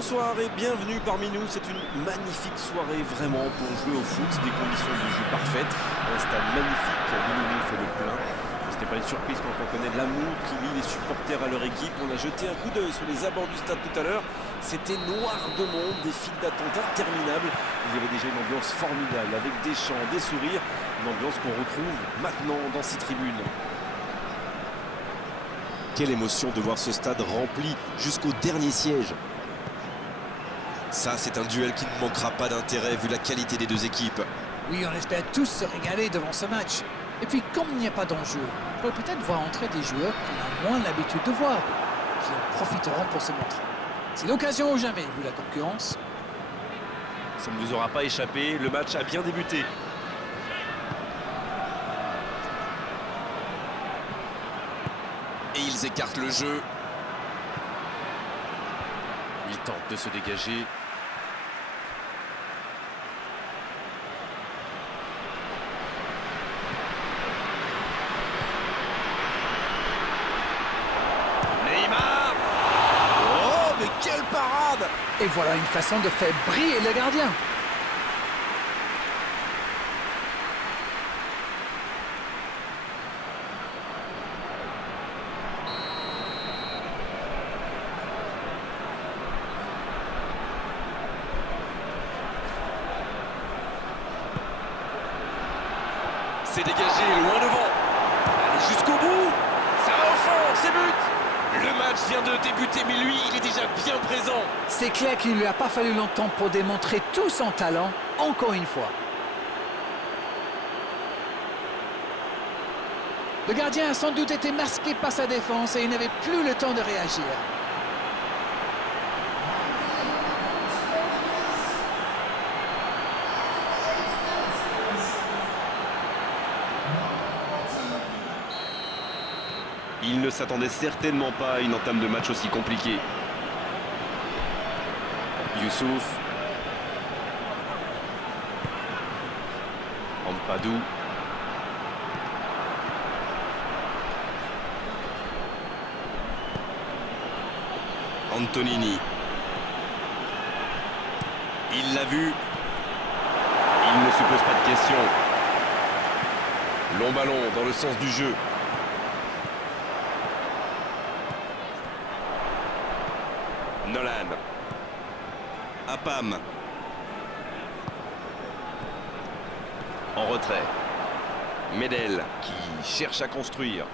Bonsoir et bienvenue parmi nous. C'est une magnifique soirée vraiment pour jouer au foot, des conditions de jeu parfaites, un stade magnifique, Lille fait le plein. Ce n'est pas une surprise quand on connaît l'amour qui lie les supporters à leur équipe. On a jeté un coup d'œil sur les abords du stade tout à l'heure. C'était noir de monde, des files d'attente interminables. Il y avait déjà une ambiance formidable avec des chants, des sourires, une ambiance qu'on retrouve maintenant dans ces tribunes. Quelle émotion de voir ce stade rempli jusqu'au dernier siège. Ça, c'est un duel qui ne manquera pas d'intérêt vu la qualité des deux équipes. Oui, on espère tous se régaler devant ce match. Et puis, comme il n'y a pas d'enjeu, on pourrait peut-être voir entrer des joueurs qu'on a moins l'habitude de voir, qui en profiteront pour se montrer. C'est l'occasion ou jamais, vu la concurrence. Ça ne vous aura pas échappé, le match a bien débuté. Et ils écartent le jeu. Il tente de se dégager. Neymar! Oh, mais quelle parade! Et voilà une façon de faire briller le gardien. C'est dégagé, loin devant. Allez jusqu'au bout. Ça va au fond, c'est but. Le match vient de débuter, mais lui, il est déjà bien présent. C'est clair qu'il ne lui a pas fallu longtemps pour démontrer tout son talent, encore une fois. Le gardien a sans doute été masqué par sa défense et il n'avait plus le temps de réagir. Il ne s'attendait certainement pas à une entame de match aussi compliquée. Youssouf. Ampadu. Antonini. Il l'a vu. Il ne se pose pas de questions. Long ballon dans le sens du jeu. Nolan. Apam. En retrait. Medel qui cherche à construire.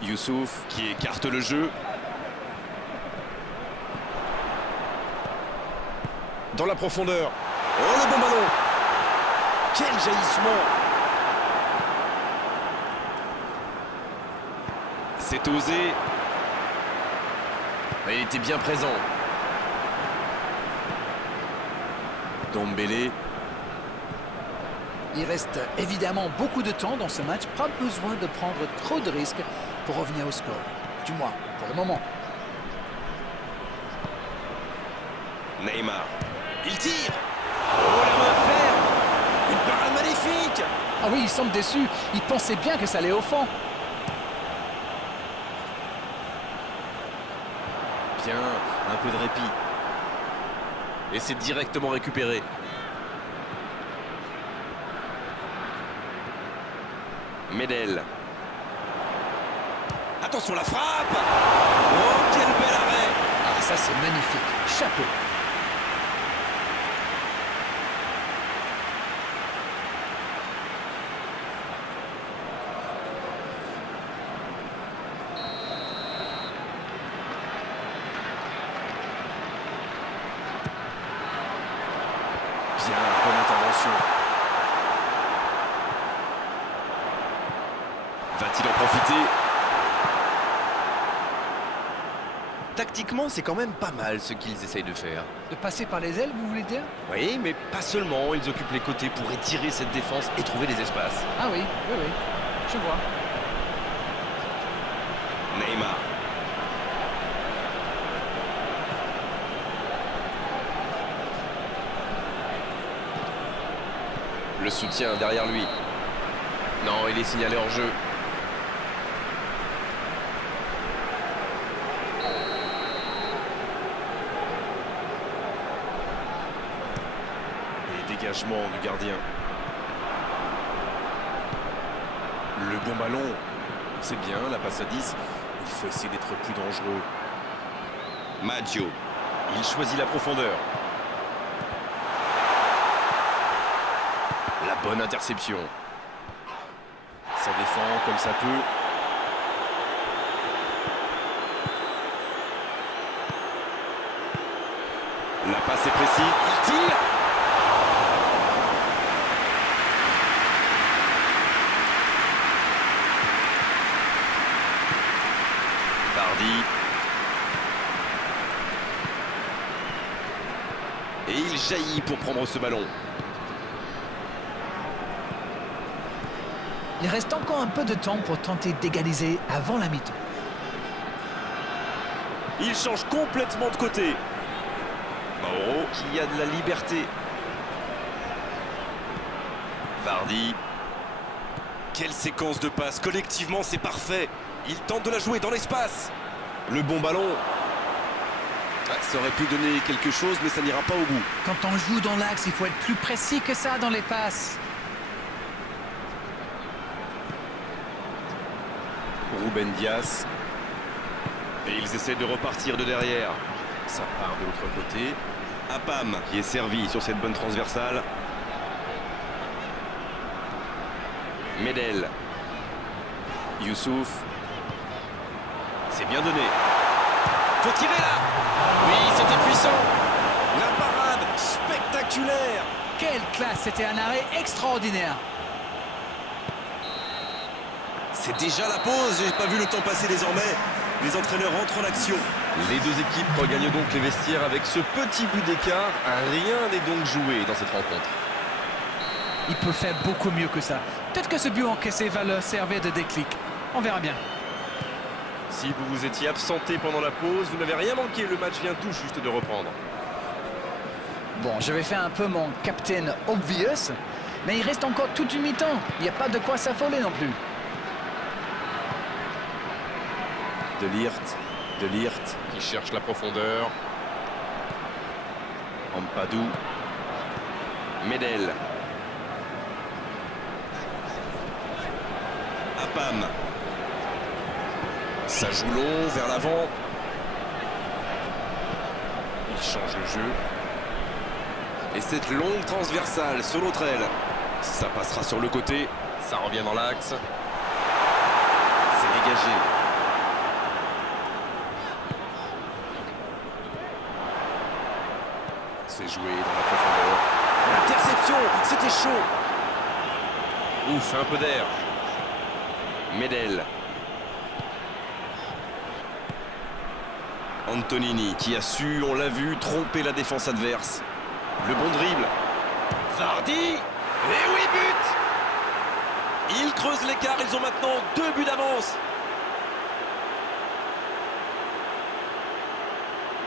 Youssouf qui écarte le jeu. Dans la profondeur. Oh, le bon ballon. Quel jaillissement. C'est osé. Il était bien présent. Dombele. Il reste évidemment beaucoup de temps dans ce match. Pas besoin de prendre trop de risques pour revenir au score. Du moins, pour le moment. Neymar. Il tire. Oh, la main ferme. Une parade magnifique. Ah oui, il semble déçu. Il pensait bien que ça allait au fond. Bien, un peu de répit. Et c'est directement récupéré. Medel. Attention la frappe. Oh, quel bel arrêt. Ah, ça c'est magnifique. Chapeau. Bien, bonne intervention. Va-t-il en profiter? Tactiquement, c'est quand même pas mal ce qu'ils essayent de faire. De passer par les ailes, vous voulez dire? Oui, mais pas seulement. Ils occupent les côtés pour étirer cette défense et trouver des espaces. Ah oui, oui, oui. Je vois. Neymar. Le soutien derrière lui. Non, il est signalé hors jeu. dégagement du gardien. Le bon ballon. C'est bien, la passe à 10. Il faut essayer d'être plus dangereux. Maggio. Il choisit la profondeur. La bonne interception. Ça défend comme ça peut. La passe est précise. Il tire. Vardy. Et il jaillit pour prendre ce ballon. Il reste encore un peu de temps pour tenter d'égaliser avant la mi-temps. Il change complètement de côté. Mauro qui a de la liberté. Vardy. Quelle séquence de passes. Collectivement, c'est parfait. Il tente de la jouer dans l'espace. Le bon ballon. Ça aurait pu donner quelque chose, mais ça n'ira pas au bout. Quand on joue dans l'axe, il faut être plus précis que ça dans les passes. Ruben Dias. Et ils essaient de repartir de derrière. Ça part de l'autre côté. Apam qui est servi sur cette bonne transversale. Medel. Youssouf. C'est bien donné. Faut tirer là. Oui, c'était puissant. La parade spectaculaire. Quelle classe, c'était un arrêt extraordinaire. C'est déjà la pause, j'ai pas vu le temps passer désormais. Les entraîneurs rentrent en action. Les deux équipes regagnent donc les vestiaires avec ce petit but d'écart. Rien n'est donc joué dans cette rencontre. Il peut faire beaucoup mieux que ça. Peut-être que ce but encaissé va leur servir de déclic. On verra bien. Si vous vous étiez absenté pendant la pause, vous n'avez rien manqué. Le match vient tout juste de reprendre. Bon, je vais faire un peu mon captain obvious, mais il reste encore toute une mi-temps. Il n'y a pas de quoi s'affoler non plus. De Ligt qui cherche la profondeur. Ampadu. Medel. Apam. Ça joue long vers l'avant. Il change le jeu. Et cette longue transversale sur l'autre aile. Ça passera sur le côté. Ça revient dans l'axe. C'est dégagé. C'est joué dans la profondeur. L'interception, c'était chaud. Ouf, un peu d'air. Medel. Antonini qui a su, on l'a vu, tromper la défense adverse. Le bon dribble. Vardy. Et oui, but. Ils creusent l'écart, ils ont maintenant 2 buts d'avance.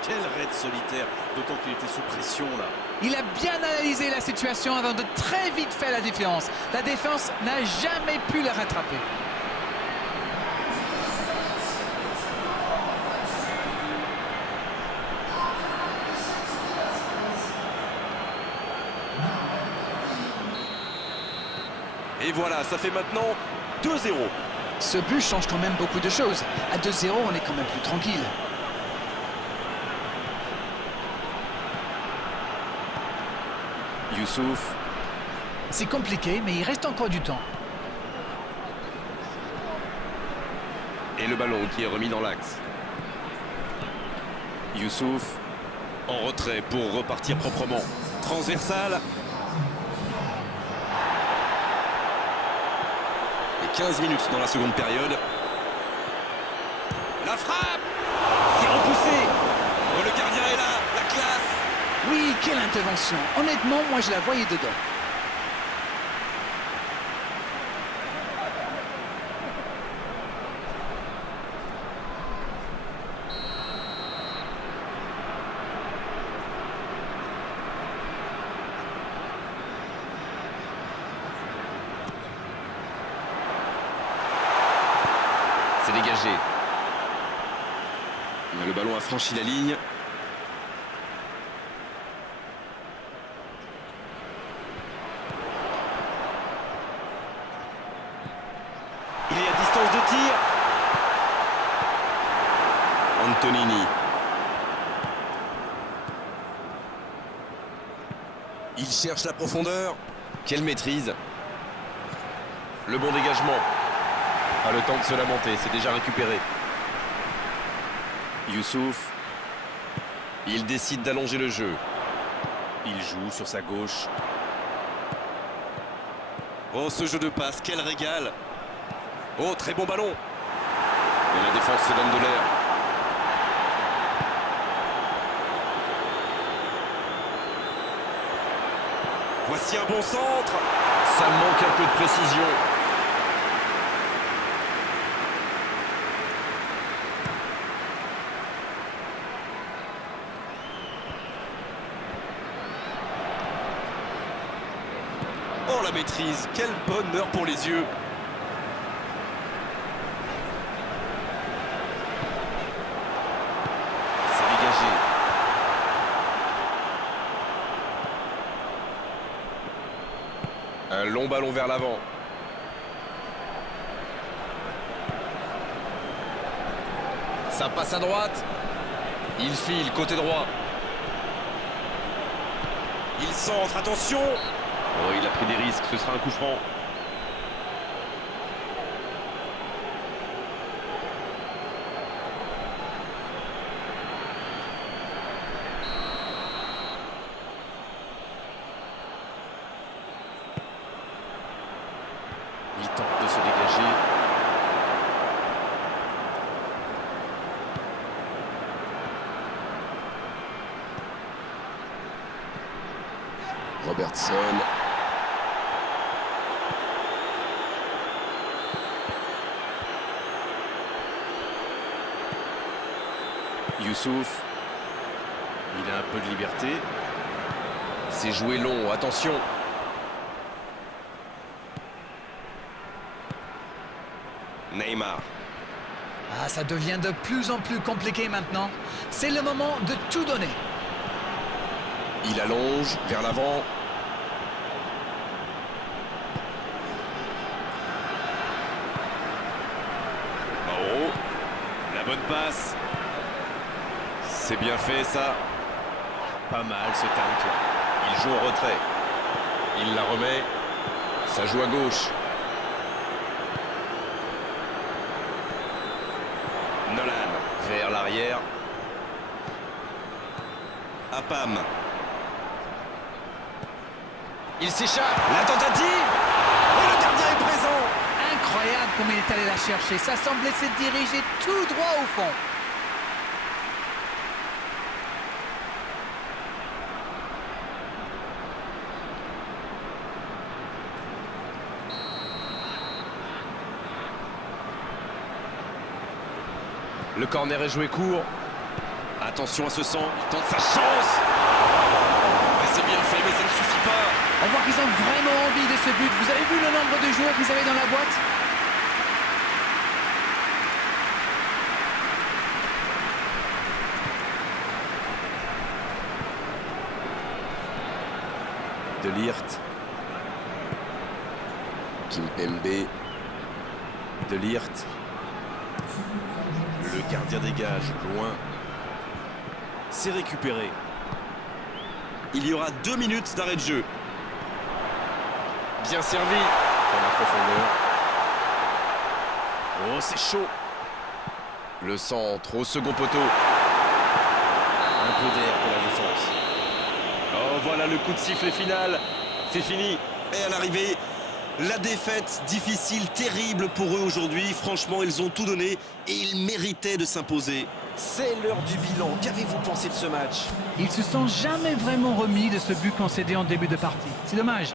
Quel raid solitaire, d'autant qu'il était sous pression là. Il a bien analysé la situation avant de très vite faire la différence. La défense n'a jamais pu le rattraper. Et voilà, ça fait maintenant 2-0. Ce but change quand même beaucoup de choses. À 2-0, on est quand même plus tranquille. Youssouf. C'est compliqué, mais il reste encore du temps. Et le ballon qui est remis dans l'axe. Youssouf. En retrait pour repartir proprement. Transversale. Et 15 minutes dans la seconde période. La frappe. C'est repoussé. Oh, le gardien est là. La classe. Oui, quelle intervention. Honnêtement, moi je la voyais dedans. C'est dégagé. Mais le ballon a franchi la ligne. Antonini. Il cherche la profondeur. Quelle maîtrise. Le bon dégagement. Pas le temps de se lamenter, c'est déjà récupéré. Youssouf, Il décide d'allonger le jeu. il joue sur sa gauche. Oh, ce jeu de passe, quel régal. Oh, très bon ballon. Et la défense se donne de l'air. Voici un bon centre. Ça manque un peu de précision. Oh, la maîtrise, quel bonheur pour les yeux. C'est dégagé. Un long ballon vers l'avant. Ça passe à droite. Il file côté droit. Il centre, attention. Oh, il a pris des risques, ce sera un coup franc. Il tente de se dégager. Robertson. Youssouf, il a un peu de liberté. C'est joué long, attention. Neymar. Ah, ça devient de plus en plus compliqué maintenant. C'est le moment de tout donner. Il allonge vers l'avant. Mauro. La bonne passe. C'est bien fait ça. Pas mal ce tacle. Il joue en retrait. Il la remet. Ça joue à gauche. Nolan vers l'arrière. Apam. Il s'échappe. La tentative. Et le gardien est présent. Incroyable comme il est allé la chercher. Ça semblait se diriger tout droit au fond. Le corner est joué court. Attention à ce centre. Il tente sa chance. Mais c'est bien fait, mais ça ne suffit pas. On voit qu'ils ont vraiment envie de ce but. Vous avez vu le nombre de joueurs qu'ils avaient dans la boîte? De Ligt. Kimpembe. De Ligt. Le gardien dégage, loin. C'est récupéré. Il y aura 2 minutes d'arrêt de jeu. Bien servi. Dans la profondeur. Oh, c'est chaud. Le centre au second poteau. Un peu d'air pour la défense. Oh, voilà le coup de sifflet final. C'est fini. Et à l'arrivée, la défaite difficile, terrible pour eux aujourd'hui. Franchement, ils ont tout donné et ils méritaient de s'imposer. C'est l'heure du bilan. Qu'avez-vous pensé de ce match? Ils se sont jamais vraiment remis de ce but concédé en début de partie. C'est dommage.